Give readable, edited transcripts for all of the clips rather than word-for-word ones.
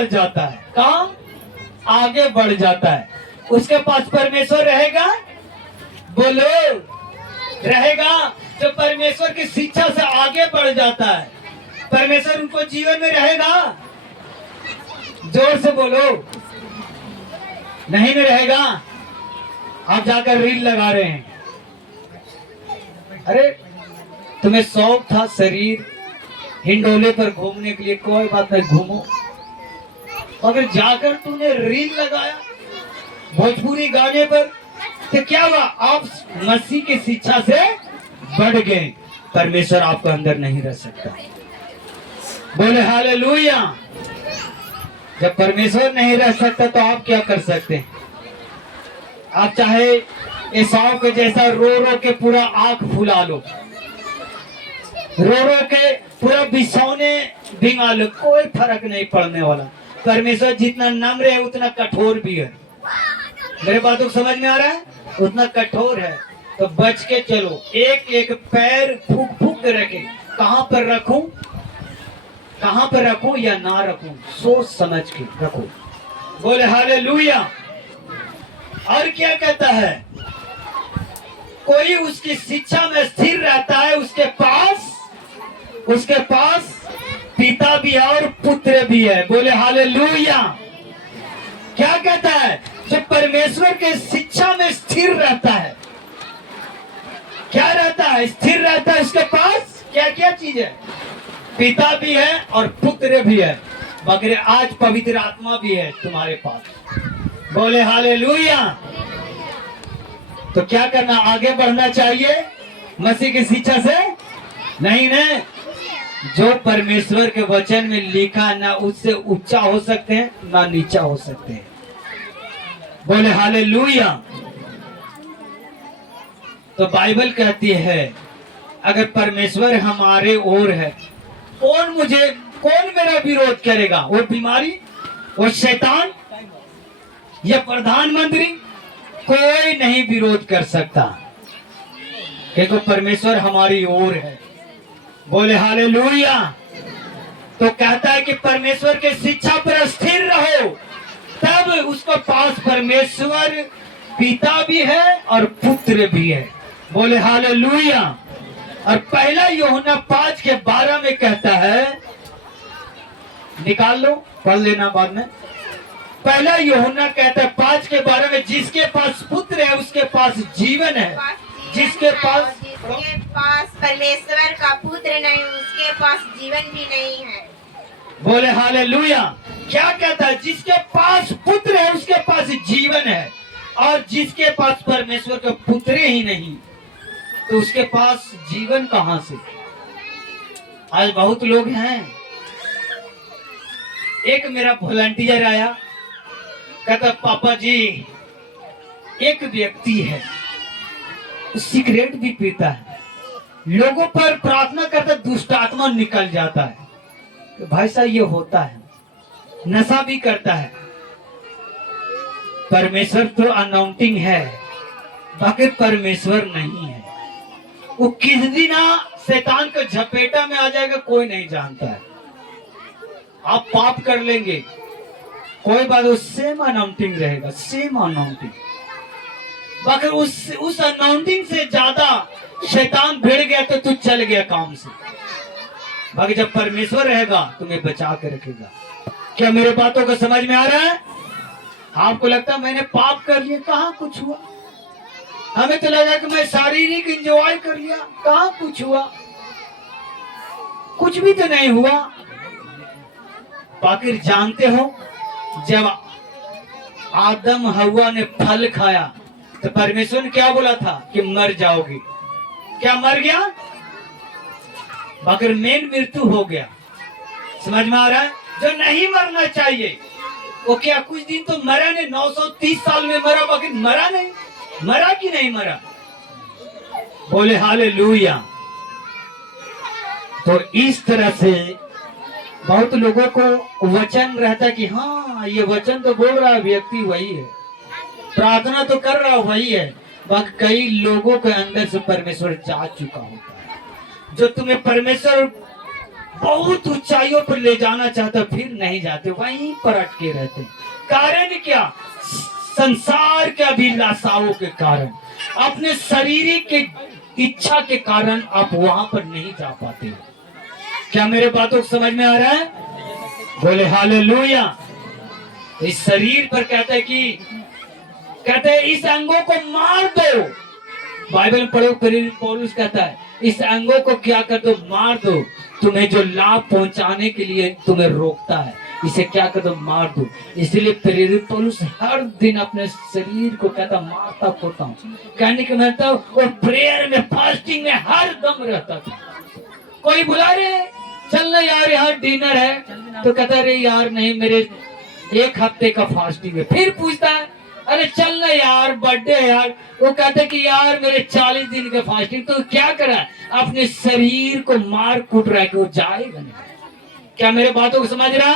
बढ़ जाता है। कहाँ? आगे बढ़ जाता है। उसके पास परमेश्वर रहेगा, बोलो, रहेगा। जो परमेश्वर की शिक्षा से आगे बढ़ जाता है, परमेश्वर उनको जीवन में रहेगा। जोर से बोलो, नहीं में रहेगा। आप जाकर रील लगा रहे हैं। अरे तुम्हें शौक था शरीर हिंडोले पर घूमने के लिए, कोई बात नहीं, घूमो। अगर जाकर तूने रील लगाया भोजपुरी गाने पर, तो क्या हुआ? आप मसीह की शिक्षा से बढ़ गए। परमेश्वर आपका अंदर नहीं रह सकता। बोले हालेलुया। जब परमेश्वर नहीं रह सकता तो आप क्या कर सकते हैं? आप चाहे एसाव के जैसा रो रो के पूरा आंख फुला लो, रो रो के पूरा बिछौने भिंगा लो, कोई फर्क नहीं पड़ने वाला। परमेश्वर जितना नम्र है उतना कठोर भी है। मेरे बातों को समझ में आ रहा है? उतना कठोर है। तो बच के चलो। एक एक पैर फूक फूक के रखे। कहां पर रखूं, कहां पर रखूं या ना रखूं, सोच समझ के रखो। बोले हालेलुया। और क्या कहता है? कोई उसकी शिक्षा में स्थिर रहता है, उसके पास पिता भी है और पुत्र भी है। बोले हालेलुया। क्या कहता है? जो परमेश्वर के शिक्षा में स्थिर रहता है, क्या रहता है? स्थिर रहता है। उसके पास क्या क्या चीज है? पिता भी है और पुत्र भी है, मगर आज पवित्र आत्मा भी है तुम्हारे पास। बोले हालेलुया। तो क्या करना? आगे बढ़ना चाहिए मसीह की शिक्षा से? नहीं न, जो परमेश्वर के वचन में लिखा ना उससे ऊंचा हो सकते हैं ना नीचा हो सकते हैं। बोले हालेलुया। तो बाइबल कहती है अगर परमेश्वर हमारे ओर है, कौन मेरा विरोध करेगा? वो बीमारी, वो शैतान या प्रधानमंत्री? कोई नहीं विरोध कर सकता, क्योंकि परमेश्वर हमारी ओर है। बोले हालेलुया। तो कहता है कि परमेश्वर के शिक्षा पर स्थिर रहो, तब उसके पास परमेश्वर पिता भी है और पुत्र भी है। बोले हालेलुया। और पहला यूहन्ना 5:12 में कहता है, निकाल लो, पढ़ लेना बाद में। पहला यूहन्ना कहता है 5:12 में, जिसके पास पुत्र है उसके पास जीवन है। जिसके पास परमेश्वर का पुत्र नहीं, उसके पास जीवन भी नहीं है। बोले हालेलुया। क्या कहता है? जिसके पास पुत्र है उसके पास जीवन है, और जिसके पास परमेश्वर का पुत्र ही नहीं तो उसके पास जीवन कहां से? आज बहुत लोग हैं। एक मेरा वॉलंटियर आया, कहता पापा जी एक व्यक्ति है, सिगरेट भी पीता है, लोगों पर प्रार्थना करता, दुष्ट आत्मा निकल जाता है। तो भाई साहब ये होता है, नशा भी करता है। परमेश्वर तो अनाउंटिंग है, बाकी परमेश्वर नहीं है। वो किस दिन शैतान के झपेटा में आ जाएगा कोई नहीं जानता है। आप पाप कर लेंगे, कोई बात, वो सेम अनाउंटिंग रहेगा, सेम अनाउंटिंग। बाकी उस अनाउंटिंग से ज्यादा शैतान भिड़ गया तो तू चल गया काम से। बाकी जब परमेश्वर रहेगा तुम्हें बचा के रखेगा। क्या मेरे बातों को समझ में आ रहा है? आपको लगता है मैंने पाप कर लिया, कहाँ कुछ हुआ। हमें तो लगा कि मैं शारीरिक एंजॉय कर लिया, कहाँ कुछ हुआ, कुछ भी तो नहीं हुआ। बाकी जानते हो जब आदम हवा ने फल खाया तो परमेश्वर ने क्या बोला था कि मर जाओगे। क्या मर गया? बाकी मेन मृत्यु हो गया। समझ में आ रहा है? जो नहीं मरना चाहिए वो क्या कुछ दिन तो मरा नहीं, 930 साल में मरा, बाकी मरा नहीं। मरा कि नहीं मरा? बोले हालेलुया। तो इस तरह से बहुत लोगों को वचन रहता है कि हाँ ये वचन तो बोल रहा है, व्यक्ति वही है, प्रार्थना तो कर रहा वही है, बाकी कई लोगों के अंदर से परमेश्वर जा चुका होता है। जो तुम्हें परमेश्वर बहुत ऊंचाइयों पर ले जाना चाहते फिर नहीं जाते, वहीं पर अटके रहते। कारण क्या? संसार के अभिलाषाओं के कारण, अपने शरीर के इच्छा के कारण आप वहां पर नहीं जा पाते। क्या मेरे बातों को समझ में आ रहा है? बोले हालेलुया। इस शरीर पर कहते हैं इस अंगों को मार दो। बाइबल में पढ़ो, प्रेरित पौलुस कहता है इस अंगों को क्या कर दो, मार दो। तुम्हें जो लाभ पहुंचाने के लिए तुम्हें रोकता है, इसे क्या कर दो, मार दो। इसलिए प्रेरित पौलुस हर दिन अपने शरीर को कहता मारता खोता हूँ, कहने के मतलब और प्रेयर में, फास्टिंग में हर दम रहता था। कोई बुला रहे चल ना यार यहाँ डिनर है, तो कहता रे यार नहीं, मेरे 1 हफ्ते का फास्टिंग है। फिर पूछता है अरे चल ना यार बर्थडे है यार, वो कहते कि यार मेरे 40 दिन का फास्टिंग। तो क्या करा, अपने शरीर को मार कूट रहा है कि वो जाएगा नहीं। क्या मेरे बातों को समझ रहा?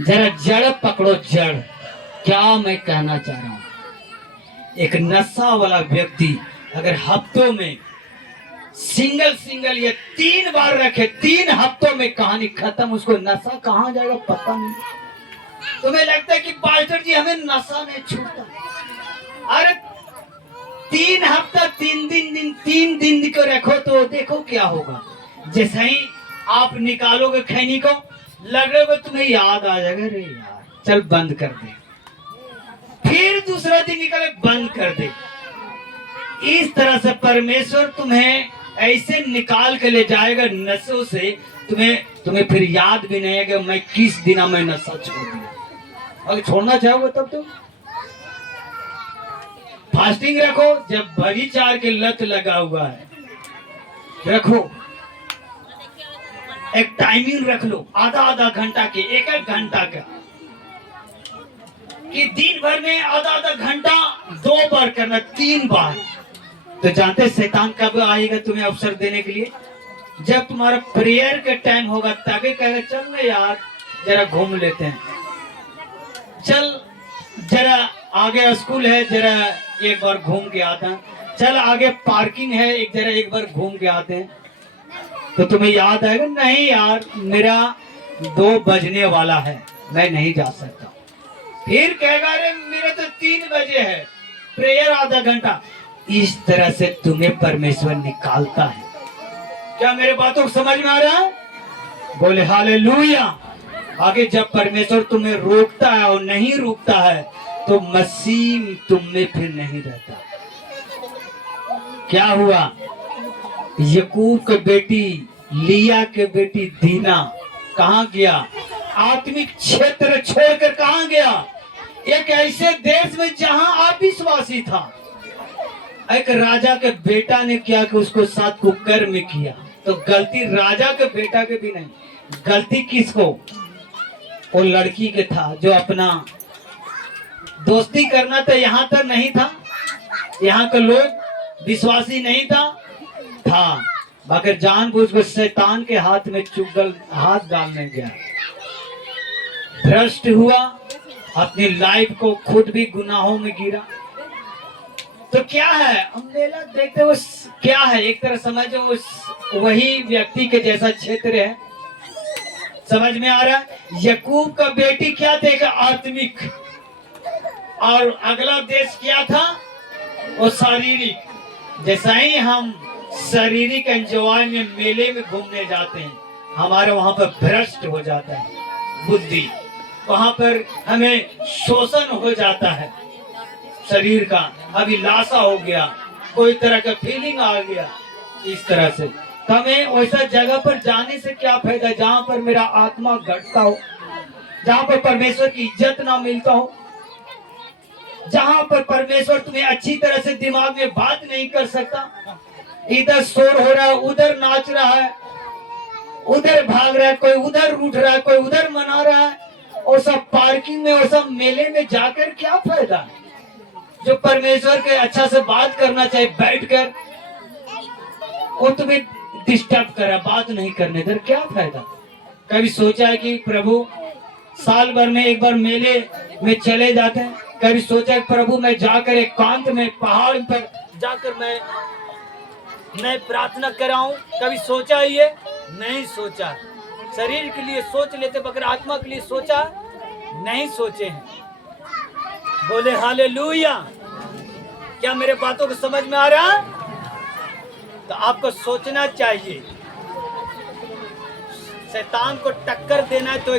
जरा जड़ पकड़ो, जड़। क्या मैं कहना चाह रहा हूं, एक नशा वाला व्यक्ति अगर हफ्तों में सिंगल या 3 बार रखे, 3 हफ्तों में कहानी खत्म। उसको नशा कहां जाएगा पता नहीं। तुम्हें लगता है कि पास्टर जी हमें नशा नहीं छूटता? अरे 3 हफ्ता 3 दिन को रखो तो देखो क्या होगा। जैसे ही आप निकालोगे खैनी को, लगेगा तुम्हें याद आ जाएगा, रे यार चल बंद कर दे। फिर दूसरा दिन निकाले, बंद कर दे। इस तरह से परमेश्वर तुम्हें ऐसे निकाल के ले जाएगा नशों से, तुम्हें फिर याद भी नहीं है कि मैं किस दिन में नशा छोड़ दिया। अगर छोड़ना चाहोगे तब तो फास्टिंग रखो। जब बड़ी चार के लत लगा हुआ है, रखो, एक टाइमिंग रख लो, आधा घंटा के, 1 घंटा का, कि दिन भर में आधा घंटा 2 बार करना, 3 बार। तो जानते शैतान कब आएगा तुम्हें अवसर देने के लिए? जब तुम्हारा प्रेयर का टाइम होगा तभी कहेगा चल ना यार जरा घूम लेते हैं, चल जरा आगे स्कूल है जरा एक बार घूम के आता है, चल आगे पार्किंग है एक बार घूम के आते हैं। तो तुम्हें याद आएगा नहीं यार मेरा 2 बजने वाला है, मैं नहीं जा सकता। फिर कहेगा अरे मेरे तो 3 बजे है, प्रेयर आधा घंटा। इस तरह से तुम्हें परमेश्वर निकालता है। क्या मेरे बातों को समझ में आ रहा है? बोले हालेलुया। आगे जब परमेश्वर तुम्हें रोकता है और नहीं रुकता है तो मसीह तुम में फिर नहीं रहता। क्या हुआ? यकूब के बेटी लिया के बेटी दीना कहां गया? आत्मिक क्षेत्र छोड़कर कहां गया? एक ऐसे देश में जहां अविश्वासी था। एक राजा के बेटा ने क्या कि उसको साथ कुकर्म किया। तो गलती राजा के बेटा के भी नहीं, गलती किसको? वो लड़की के था जो अपना दोस्ती करना था, यहाँ तक नहीं था, यहाँ के लोग विश्वासी नहीं था मगर जानबूझ कर शैतान के हाथ में चुगल हाथ डालने गया, भ्रष्ट हुआ, अपनी लाइफ को खुद भी गुनाहों में गिरा। तो क्या है अम्ब्रेला देखते हो क्या है? एक तरह समझो वही व्यक्ति के जैसा क्षेत्र है। समझ में आ रहा है? यकूब का बेटी क्या देगा? आत्मिक। और अगला देश क्या था? वो शारीरिक। जैसा ही हम शारीरिक एंजॉय में मेले में घूमने जाते हैं, हमारे वहां पर भ्रष्ट हो जाता है बुद्धि, वहां पर हमें शोषण हो जाता है शरीर का, अभिलाषा हो गया, कोई तरह का फीलिंग आ गया। इस तरह से हमें वैसा जगह पर जाने से क्या फायदा जहां पर मेरा आत्मा घटता हो, जहां पर परमेश्वर की इज्जत ना मिलता हो, जहां पर परमेश्वर तुम्हें अच्छी तरह से दिमाग में बात नहीं कर सकता। इधर शोर हो रहा है, उधर नाच रहा है, उधर भाग रहा है, कोई उधर रूठ रहा है, कोई उधर मना रहा है, और सब पार्किंग में और सब मेले में जाकर क्या फायदा? जो परमेश्वर के अच्छा से बात करना चाहिए बैठकर, वो तुम्हें डिस्टर्ब करा, बात नहीं करने दर, क्या फायदा? कभी सोचा है कि प्रभु साल भर में एक बार मेले में चले जाते हैं? कभी सोचा है प्रभु मैं जाकर एकांत में पहाड़ पर जाकर मैं प्रार्थना कराऊं? कभी सोचा है ये? नहीं सोचा। शरीर के लिए सोच लेते मगर आत्मा के लिए सोचा नहीं सोचे हैं। बोले हालेलुया। क्या मेरे बातों को समझ में आ रहा? तो आपको सोचना चाहिए। शैतान को टक्कर देना है तो